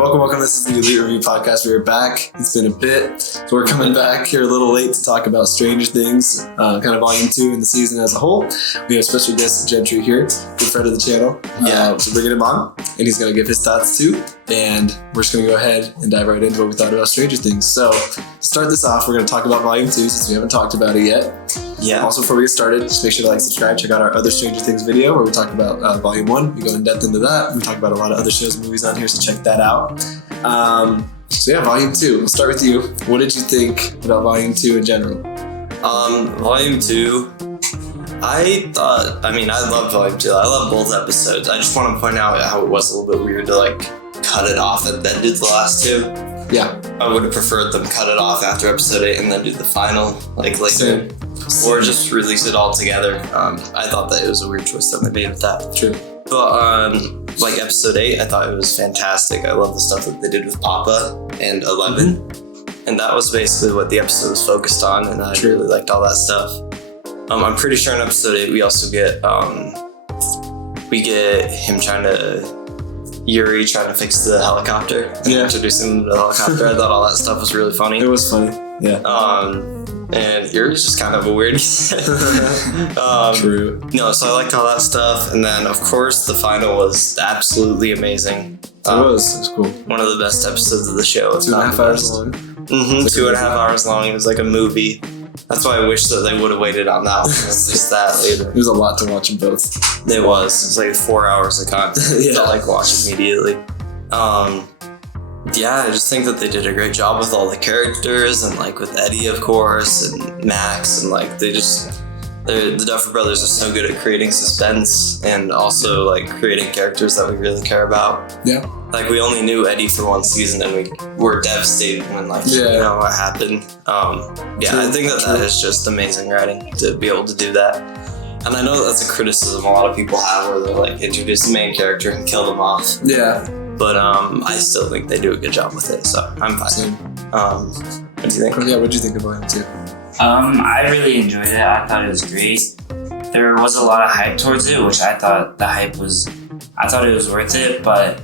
welcome. This is the ELEET Review Podcast. We're back. It's been a bit. So we're coming back here a little late to talk about Stranger Things, kind of volume 2 in the season as a whole. We have special guest Gentry here, good friend of the channel. So bringing him on, and he's going to give his thoughts too. And we're just going to go ahead and dive right into what we thought about Stranger Things. So to start this off, we're going to talk about volume 2 since we haven't talked about it yet. Yeah. Also, before we get started, just make sure to subscribe, check out our other Stranger Things video where we talk about volume 1. We go in depth into that. We talk about a lot of other shows and movies on here, so check that out. Volume 2. We'll start with you. What did you think about volume 2 in general? Volume 2, I loved volume 2. I love both episodes. I just want to point out how it was a little bit weird to cut it off and then do the last 2. Yeah. I would have preferred them cut it off after episode 8 and then do the final later. Same. Or just release it all together. I thought that it was a weird choice that they made with that. True. But episode 8, I thought it was fantastic. I love the stuff that they did with Papa and 11. And that was basically what the episode was focused on, and I really liked all that stuff. I'm pretty sure in episode 8 we also get Yuri trying to fix the helicopter and introducing him to the helicopter. I thought all that stuff was really funny. It was funny, yeah. And Yuri's just kind of a weird True. No, so I liked all that stuff. And then, of course, the final was absolutely amazing. It was cool. One of the best episodes of the show. 2.5 hours long. 2.5 hours long. It was like a movie. That's why I wish that they would have waited on that one. It's just that later. It was a lot to watch in both. It was like 4 hours of content to watch immediately. I just think that they did a great job with all the characters and with Eddie, of course, and Max, and the Duffer Brothers are so good at creating suspense and also creating characters that we really care about. Yeah. We only knew Eddie for one season and we were devastated when what happened. I think that is just amazing writing to be able to do that. And I know that's a criticism a lot of people have where they're introduce the main character and kill them off. Yeah. But I still think they do a good job with it, so I'm fine. What do you think? Yeah, what did you think about it too? I really enjoyed it. I thought it was great. There was a lot of hype towards it, which I thought it was worth it, but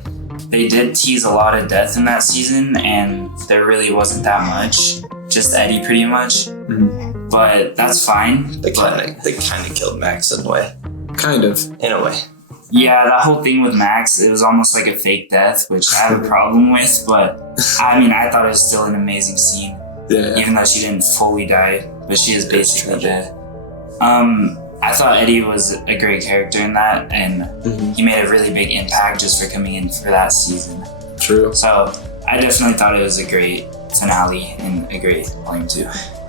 they did tease a lot of death in that season, and there really wasn't that much. Just Eddie, pretty much. Mm-hmm. But that's fine. They kind of killed Max in a way. Kind of. In a way. Yeah, that whole thing with Max, it was almost like a fake death, which I have a problem with, but I thought it was still an amazing scene. Yeah. Even though she didn't fully die, but she is basically dead. I thought Eddie was a great character in that, and he made a really big impact just for coming in for that season. True. So I definitely thought it was a great finale and a great volume 2.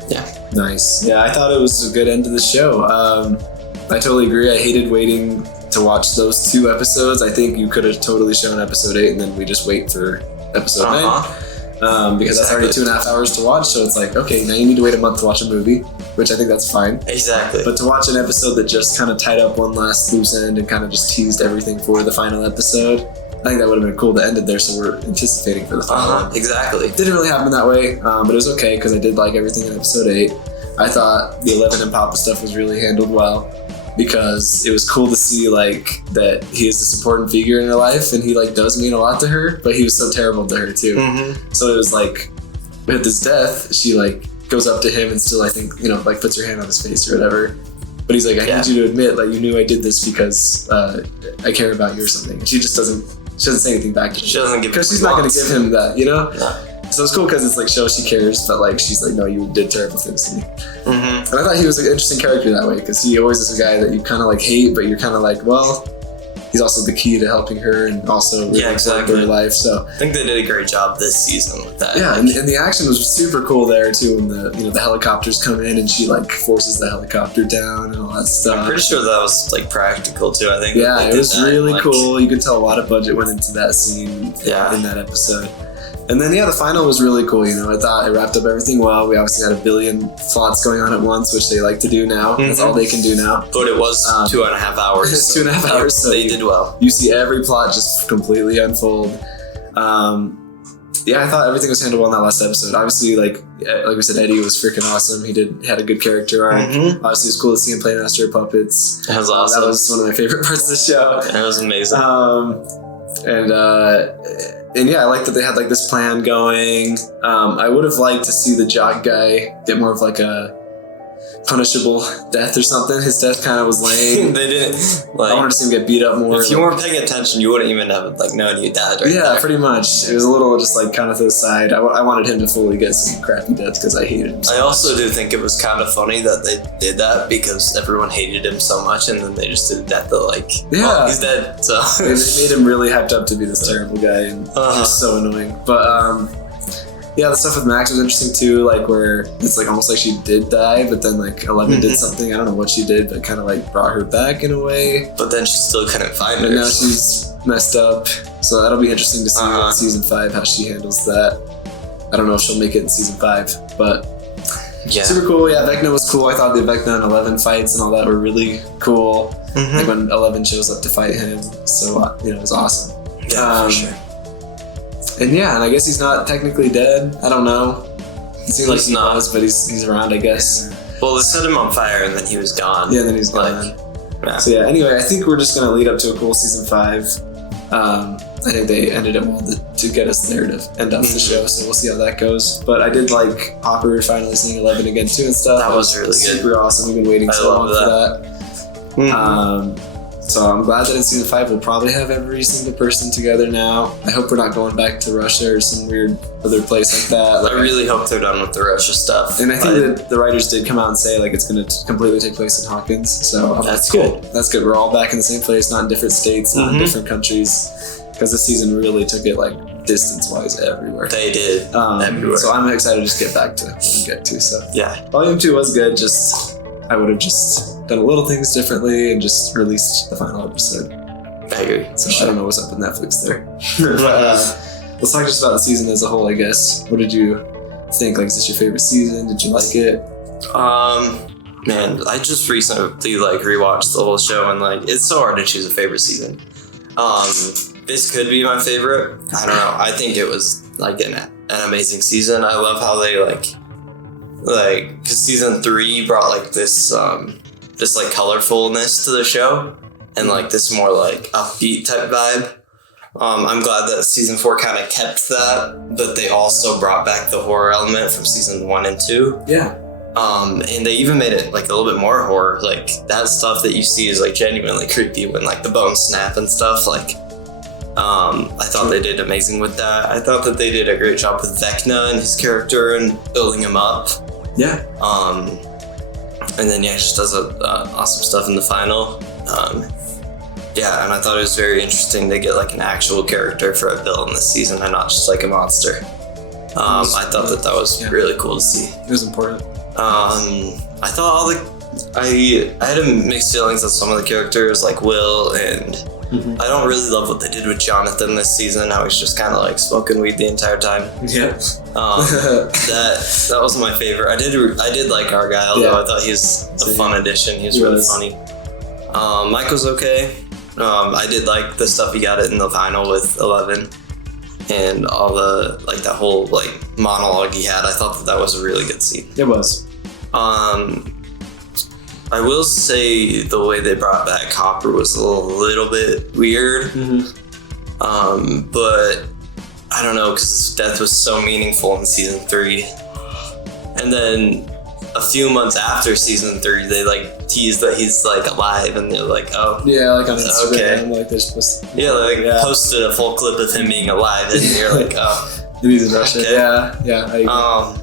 Yeah. Nice. Yeah, I thought it was a good end to the show. I totally agree. I hated waiting to watch those 2 episodes. I think you could have totally shown episode 8 and then we just wait for episode 9. Because that's already 2.5 hours to watch, so it's okay, now you need to wait a month to watch a movie, which I think that's fine. Exactly. But to watch an episode that just kind of tied up one last loose end and kind of just teased everything for the final episode, I think that would have been cool to end it there, so we're anticipating for the final one. Exactly. It didn't really happen that way, but it was okay because I did like everything in episode 8. I thought the 11 and Papa stuff was really handled well, because it was cool to see that he is this important figure in her life and he does mean a lot to her, but he was so terrible to her too. So it was with his death, she goes up to him and still I think puts her hand on his face or whatever, but he's I need you to admit you knew I did this because I care about you or something, and she doesn't say anything back to him. She doesn't give, because she's not going to give him that, Yeah. So it's cool because it's shows she cares, but she's no, you did terrible things to me. And I thought he was an interesting character that way, because he always is a guy that you kind of hate, but you're kind of well, he's also the key to helping her and also exactly her life. So I think they did a great job this season with that. Yeah, and the action was super cool there too, when the helicopters come in and she forces the helicopter down and all that stuff. I'm pretty sure that was practical too. I think. Yeah, it was really cool. You could tell a lot of budget went into that scene in that episode. And then, the final was really cool. I thought it wrapped up everything well. We obviously had a billion plots going on at once, which they like to do now. That's all they can do now. But it was 2.5 hours. It's 2.5 hours. So they did well. You see every plot just completely unfold. I thought everything was handled well in that last episode. Obviously, like we said, Eddie was freaking awesome. He had a good character arc. Obviously, it was cool to see him play Master of Puppets. That was awesome. That was one of my favorite parts of the show. That was amazing. And yeah, I like that they had like this plan going. I would have liked to see the jock guy get more of like a punishable death or something. His death kind of was lame. They didn't. I wanted to see him get beat up more. If you weren't paying attention, you wouldn't even have like known you died. Right there. Pretty much. It was a little just like kind of to the side. I wanted him to fully get some crappy death because I hated him. I also do think it was kind of funny that they did that because everyone hated him so much, and then they just did that to like, oh, he's dead. So they made him really hyped up to be this terrible guy, and it was so annoying. But yeah, the stuff with Max was interesting too, like where it's like almost like she did die, but then like 11 did something, I don't know what she did, but kind of like brought her back in a way. But then she still couldn't find her. And now she's messed up, so that'll be interesting to see in season 5 how she handles that. I don't know if she'll make it in season 5, but super cool. Yeah, Vecna was cool. I thought the Vecna and 11 fights and all that were really cool. Like when 11 shows up to fight him, so it was awesome. Yeah, for sure. And yeah, and I guess he's not technically dead. I don't know. It seemed like he was, but he's around, I guess. Well, they set him on fire and then he was gone. Yeah, then he's gone. So yeah, anyway, I think we're just going to lead up to a cool season 5. I think they ended it well to get us there to end up the show, so we'll see how that goes. But I did like Hopper finally seeing 11 again too and stuff. That was really good. Super awesome. We've been waiting so long for that. So I'm glad that in season 5 we'll probably have every single person together now. I hope we're not going back to Russia or some weird other place like that. I really hope they're done with the Russia stuff. And I think that the writers did come out and say like it's going to completely take place in Hawkins. So that's cool. That's good. We're all back in the same place, not in different states, not in different countries. Because this season really took it like distance-wise everywhere. They did everywhere. So I'm excited to just get back to what we get to. So yeah, Volume 2 was good. Just I would have just done a little things differently and just released the final episode. I agree. So I don't know what's up with Netflix there. But let's talk just about the season as a whole, I guess. What did you think? Like, is this your favorite season? Did you like it? Man, I just recently like rewatched the whole show and like it's so hard to choose a favorite season. This could be my favorite. I don't know. I think it was like an amazing season. I love how they because season 3 brought like this like colorfulness to the show and like this more like upbeat type vibe. I'm glad that season 4 kind of kept that, but they also brought back the horror element from season 1 and 2. Yeah. And they even made it like a little bit more horror. Like that stuff that you see is like genuinely creepy when like the bones snap and stuff. Like, I thought they did amazing with that. I thought that they did a great job with Vecna and his character and building him up. Yeah. And then he just does awesome stuff in the final. And I thought it was very interesting to get like an actual character for a villain this season and not just like a monster. I thought that was really cool to see. It was important. I thought I had mixed feelings on some of the characters like Will, and I don't really love what they did with Jonathan this season. How he's just kind of like smoking weed the entire time. Yeah. That was my favorite. I did like Argyle though. I thought he was a fun addition. He was really funny. Mike was okay. I did like the stuff he got in the final with 11 and all the like that whole like monologue he had. I thought that was a really good scene. It was. I will say the way they brought back Hopper was a little bit weird. But I don't know, because his death was so meaningful in season 3. And then a few months after season 3, they like teased that he's like alive, and they're like, oh. Yeah, like on Instagram, like they're supposed to. Yeah, posted a full clip of him being alive, and you're like, oh. And he's in Russia. Okay. Yeah, I agree.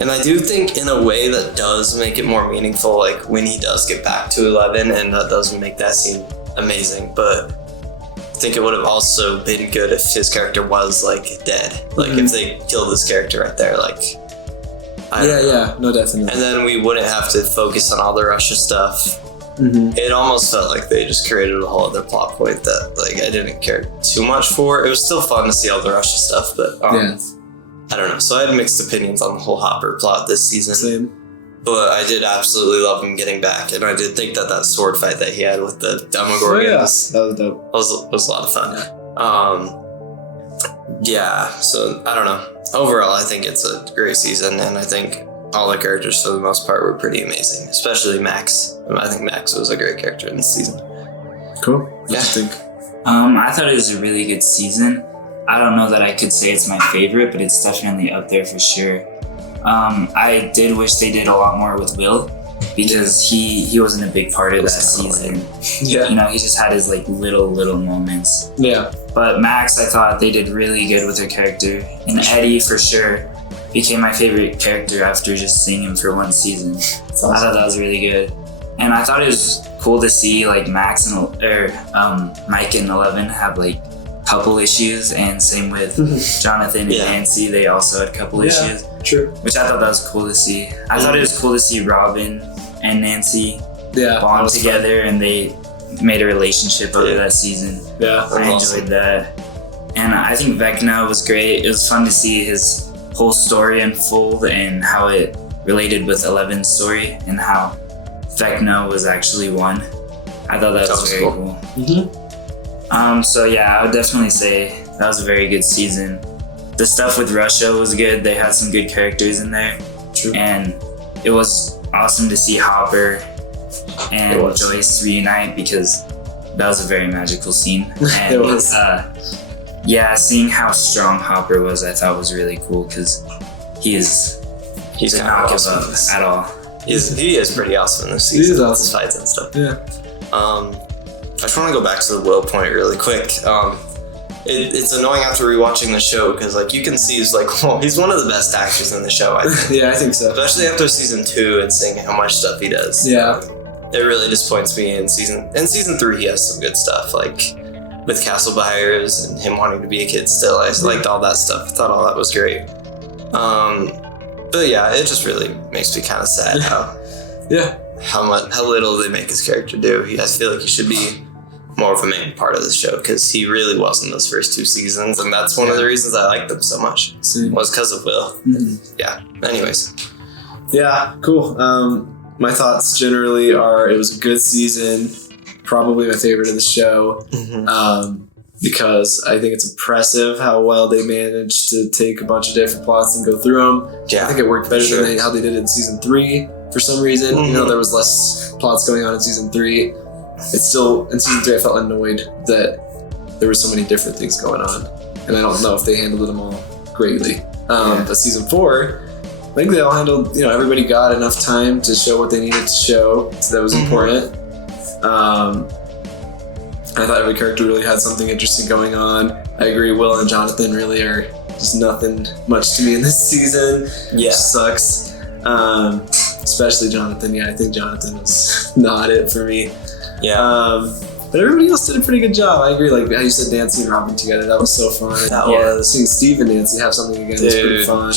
And I do think in a way that does make it more meaningful, like when he does get back to 11, and that does make that scene amazing. But I think it would have also been good if his character was like dead. Like if they killed this character right there, like. No, definitely. And then we wouldn't have to focus on all the Russia stuff. It almost felt like they just created a whole other plot point that like I didn't care too much for. It was still fun to see all the Russia stuff, but I don't know. So I had mixed opinions on the whole Hopper plot this season. Same. But I did absolutely love him getting back, and I did think that sword fight that he had with the Demogorgons that was dope. Was a lot of fun. So I don't know. Overall, I think it's a great season, and I think all the characters for the most part were pretty amazing, especially Max. I think Max was a great character in this season. Cool. What do you think? I thought it was a really good season. I don't know that I could say it's my favorite, but it's definitely up there for sure. I did wish they did a lot more with Will, because he wasn't a big part of that season. Yeah. You know, he just had his like little moments. Yeah. But Max, I thought they did really good with her character. And Eddie, for sure, became my favorite character after just seeing him for one season. That's awesome. I thought that was really good. And I thought it was cool to see like Max and Mike and 11 have like couple issues, and same with Jonathan and Nancy. They also had couple issues. True. Which I thought that was cool to see. I thought it was cool to see Robin and Nancy bond together, and they made a relationship over that season. Yeah, I enjoyed that. And I think Vecna was great. It was fun to see his whole story unfold and how it related with 11's story and how Vecna was actually one. I thought that was very cool. So yeah, I would definitely say that was a very good season. The stuff with Russia was good. They had some good characters in there. True. And it was awesome to see Hopper and Joyce reunite, because that was a very magical scene. And It was. Seeing how strong Hopper was, I thought was really cool, because he's kind not of give awesome up at all. He is pretty awesome in this season. He is with awesome. his fights and stuff. Yeah. I just want to go back to the Will point really quick. It's annoying after rewatching the show, because like you can see he's one of the best actors in the show, I think. Yeah, I think so. Especially after season 2 and seeing how much stuff he does. Yeah. It really disappoints me in season 3. He has some good stuff, like with Castle Buyers and him wanting to be a kid still. I liked all that stuff. I thought all that was great. But yeah, it just really makes me kind of sad how little they make his character do. I feel like he should be more of a main part of the show, because he really was in those first 2 seasons, and that's one of the reasons I liked them so much. Was because of Will. Yeah. Anyways. Yeah. Cool. My thoughts generally are it was a good season, probably my favorite of the show, because I think it's impressive how well they managed to take a bunch of different plots and go through them. Yeah, I think it worked better than how they did it in season 3 for some reason. You know, there was less plots going on in season 3. It's still, in season 3, I felt annoyed that there were so many different things going on, and I don't know if they handled them all greatly. But season 4, I think they all handled, everybody got enough time to show what they needed to show, so that was important. I thought every character really had something interesting going on. I agree, Will and Jonathan really are just nothing much to me in this season. Yeah. Which sucks. Especially Jonathan. Yeah, I think Jonathan was not it for me. Yeah. But everybody else did a pretty good job. I agree, like how you said Nancy and Robin together, that was so fun. That was. Seeing Steve and Nancy have something again was pretty fun.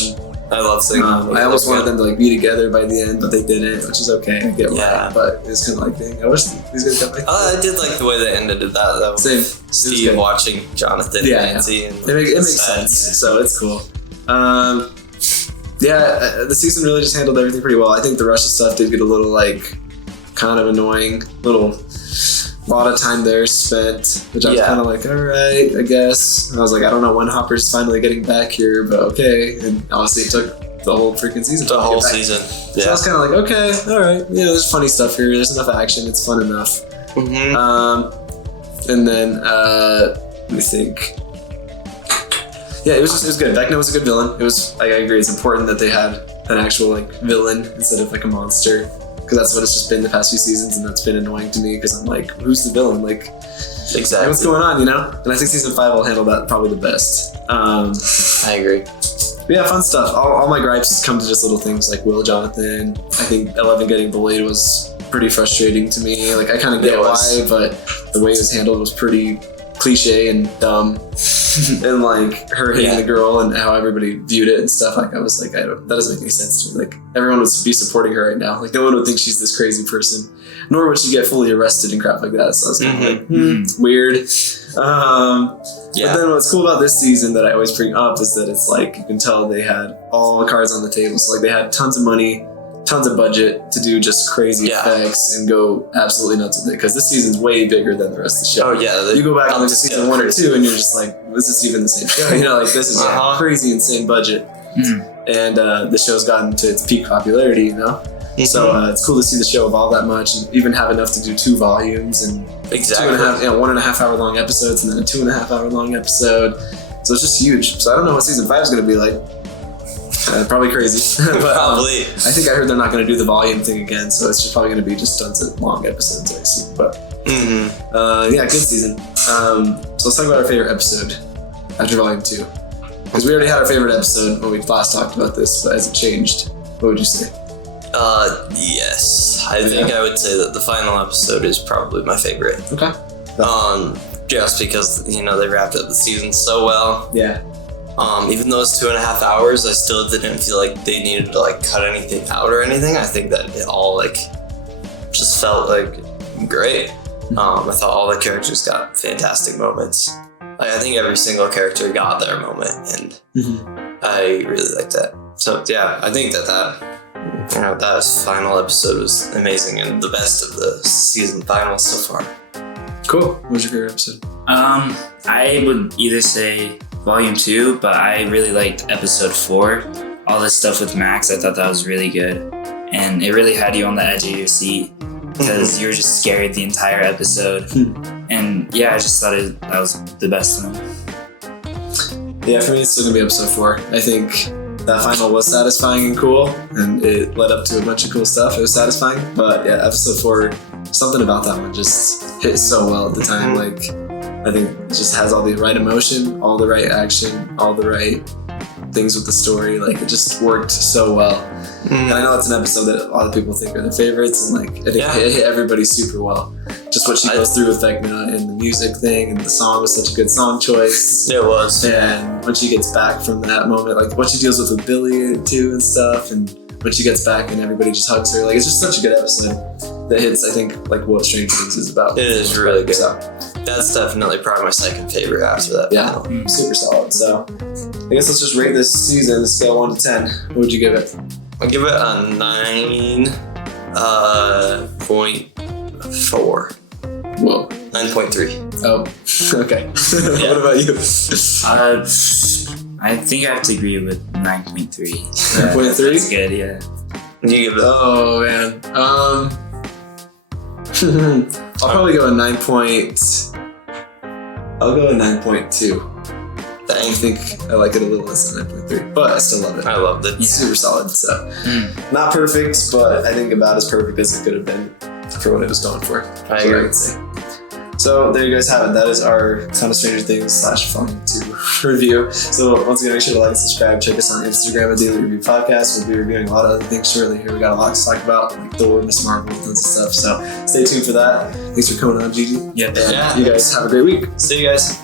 I love seeing them. I almost wanted them to be together by the end, but they didn't, which is okay. I get why, but it's kind of like, dang, I wish these guys got back. I did like the way they ended it. That was Same. Steve watching Jonathan and Nancy. And it makes sense, so it's cool. The season really just handled everything pretty well. I think the Russia stuff did get a little kind of annoying. A lot of time there spent, which I was kind of like, all right, I guess. And I was like, I don't know when Hopper's finally getting back here, but okay. And honestly, it took the whole freaking season. The whole season. Yeah. So I was kind of like, okay, all right. There's funny stuff here. There's enough action. It's fun enough. And then let me think. Yeah, it was good. Vecna was a good villain. I agree. It's important that they had an actual villain instead of a monster. Because that's what it's just been the past few seasons, and that's been annoying to me, because I'm like, who's the villain? Exactly. What's going on, And I think season 5 will handle that probably the best. I agree. But yeah, fun stuff. All my gripes come to just little things like Will, Jonathan. I think 11 getting bullied was pretty frustrating to me. I kind of get why, but the way it was handled was pretty cliche and dumb. And her hitting the girl and how everybody viewed it and stuff, I was like, that doesn't make any sense to me. Everyone would be supporting her right now. No one would think she's this crazy person, nor would she get fully arrested and crap like that. So I was kind of weird. But then what's cool about this season that I always bring up is that it's you can tell they had all the cards on the table. So they had tons of money, tons of budget to do just crazy effects and go absolutely nuts with it, because this season's way bigger than the rest of the show. Oh yeah, you go back and look at season 1 or 2 and you're just like, is this even the same show? This is a crazy insane budget. And the show's gotten to its peak popularity, So it's cool to see the show evolve that much and even have enough to do 2 volumes and 1.5 hour long episodes and then a 2.5 hour long episode. So it's just huge. So I don't know what season 5 is going to be like. Probably crazy. But, probably. I think I heard they're not going to do the volume thing again, so it's just probably going to be just tons of long episodes, I assume. But yeah, good season. So let's talk about our favorite episode after volume 2. Because we already had our favorite episode when we last talked about this, but has it changed? What would you say? Yes. I think I would say that the final episode is probably my favorite. Okay. Just because, they wrapped up the season so well. Yeah. Even though it's 2.5 hours, I still didn't feel like they needed to cut anything out or anything. I think that it all just felt great. I thought all the characters got fantastic moments. I think every single character got their moment, and I really liked that. So yeah, I think that final episode was amazing and the best of the season finals so far. Cool. What was your favorite episode? I would either say Volume 2, but I really liked Episode 4. All this stuff with Max, I thought that was really good. And it really had you on the edge of your seat because you were just scared the entire episode. And yeah, I just thought that was the best one. Yeah, for me, it's still going to be Episode 4. I think that final was satisfying and cool, and it led up to a bunch of cool stuff. It was satisfying. But yeah, Episode 4, something about that one just hit so well at the time. I think it just has all the right emotion, all the right action, all the right things with the story. It just worked so well. And I know it's an episode that a lot of people think are their favorites, and it hit everybody super well. Just what she goes through with Vecna and the music thing, and the song was such a good song choice. It was. And when she gets back from that moment, what she deals with Billy too and stuff, and when she gets back and everybody just hugs her, it's just such a good episode that hits, I think, what Stranger Things is about. It is really good. So, that's definitely probably my second favorite after that. Yeah, super solid. So I guess let's just rate this season, the scale 1 to 10. What would you give it? I'll give it a 9.4. Whoa. 9.3. Oh, okay. What about you? I think I have to agree with 9.3. 9.3? That's good, yeah. You give it? Oh, man. I'll probably go a 9.2. I think I like it a little less than 9.3, but I still love it. I loved it. It's super solid. So, not perfect, but I think about as perfect as it could have been for what it was going for. I agree. I would say. So there you guys have it. That is our Ton of Stranger Things /Volume 2 review. So once again, make sure to like and subscribe. Check us on Instagram at ELEET Review Podcast. We'll be reviewing a lot of other things shortly here. We got a lot to talk about, Thor, Miss Marvel, tons of stuff. So stay tuned for that. Thanks for coming on, Gigi. Yeah. You guys have a great week. See you guys.